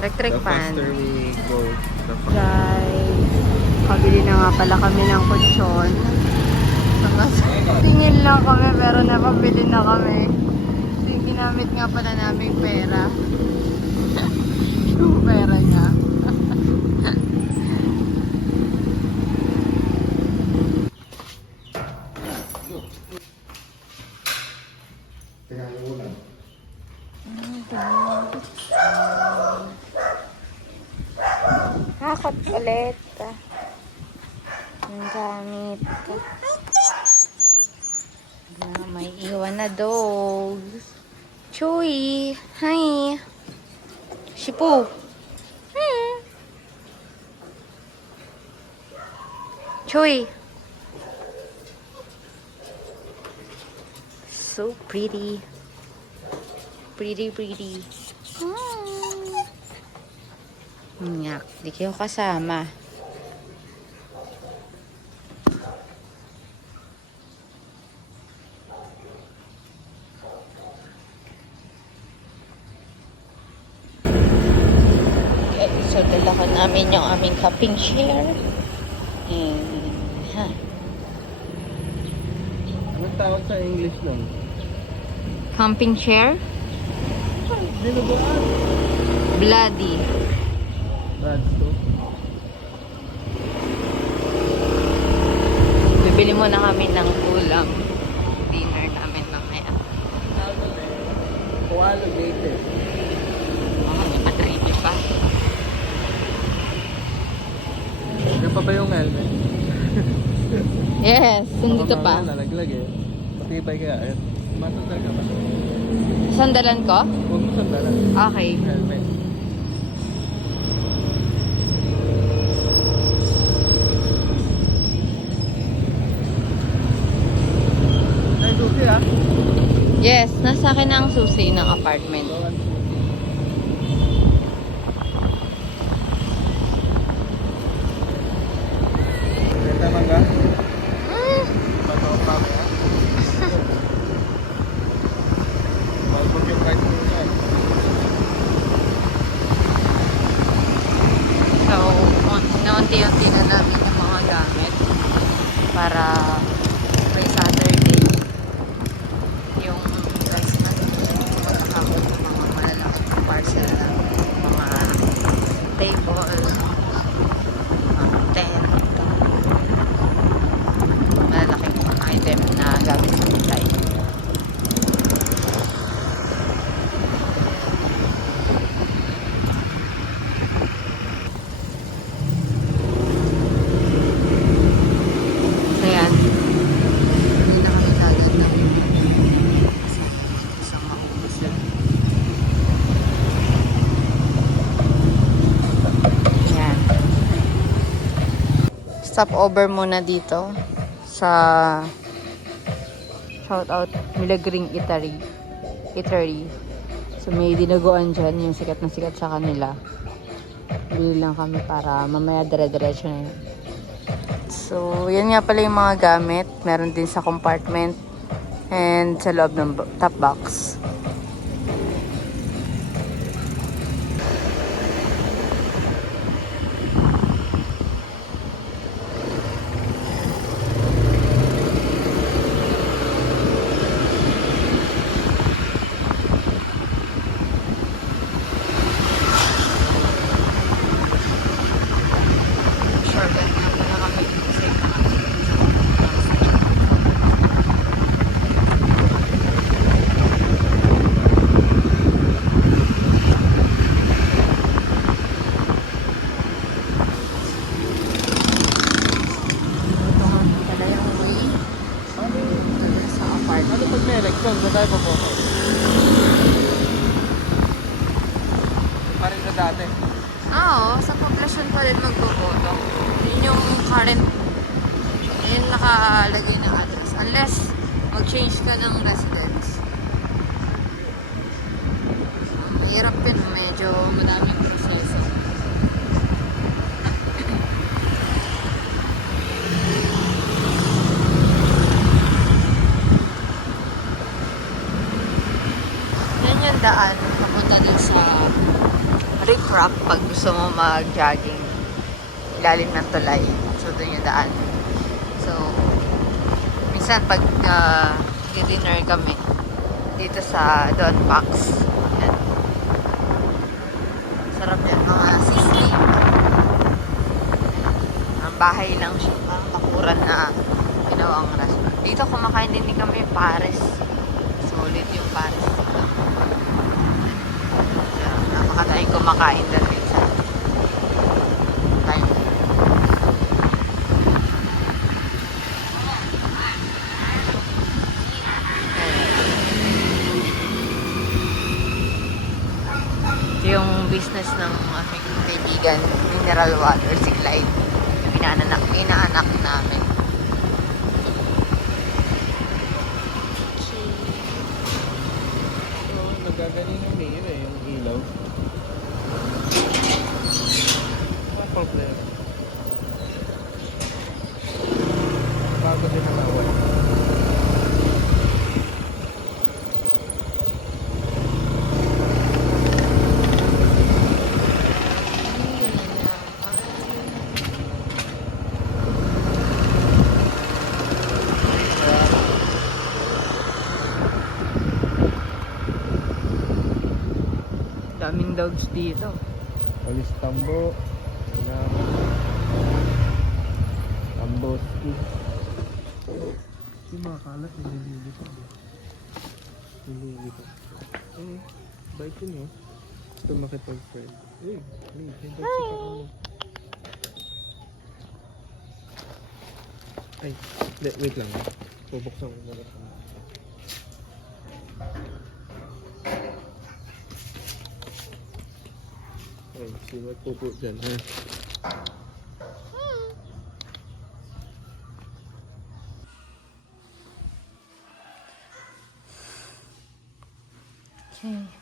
Electric The fan. faster we go, the faster. Guys, pabili na nga pala kami ng kutsyon. Tingin lang kami pero napabili na kami. Ginamit nga pala namin pera. Yung pera niya. Hakot ulit. Ang gamit. May iwan na dogs. Chewy! Hi! Shipu! Chewy! So pretty. Pretty. Nyak, di kayo kasama. So, dala ko namin yung aming camping chair. Anong tawag sa English nun? Camping chair? Dinuguan. Bloody. Radso. Bibili muna kami ng ulam. Dinner namin mamaya. Kualo gated. May pa. Yan pa ba yung helmet? Yes, nandito Baka pa. mamaya nalaglag eh. Matibay kaya eh. Masandal ka ba? Sandalan ko? Huwag mo sandalan. Okay. Helmet. Ay, susi ah. Yes, nasa akin na ang susi ng apartment. Ito mangga? Totoo pa ba yan? Malbog yung price mo yan. So, naunti-unti na namin yung mga gamit para by Saturday yung guys na magkakabot ng mga malalaking parcel na mga table, mga tent, malalaking item na gamit sa bahay. Ayan. Hindi na kami kagad na isang maubos lang. Ayan. Stop over muna dito sa shoutout Milagring Eatery. So may dinaguan dyan yung sikat na sikat sa kanila. Bili lang kami para mamaya dire-diretso na yun. So, yan nga pala yung mga gamit. Meron din sa compartment and sa loob ng top box. Shortcut nga pala kami kasi ito nga pala yung way sa apartment. Ano pag may election? Ba tayo papoto? Parin sa dati. Oo, sa poblasyon pa rin magboboto. Yun yung current, yun nakalagay ng address. Unless mag-change ka ng residence. Mahirap yun, medyo madaming proseso. Yan yung daan papunta dun sa riprap pag gusto mo mag-jogging. Ilalim ng tulay. So, doon yung daan. So, minsan pag dinner kami dito sa Don Pax. Yan. Sarap yan. Mga sisig. Ang bahay lang siya. Ang bakuran na ginawang restaurant. Dito kumakain din kami Pares. Solid yung Pares dito. So, napakatayong kumakain dahil minsan. Tayo. Ito yung business ng aming kaibigan, mineral water, si Clyde. Yung inaanak namin. So, nagagaling ng mayor eh, yung ilaw. Wala problema. Bago din ang awal. Daming dogs dito. Alis tambo. Tamboski. Yung mga kalat, nililipad. Nililipad. Eh, bait yun yun. Ito makipag-friend. Eh, may dog sa kanya. Ay, wait lang. Bubuksan ko muna. Ay, siwat po dyan, ha? Okay.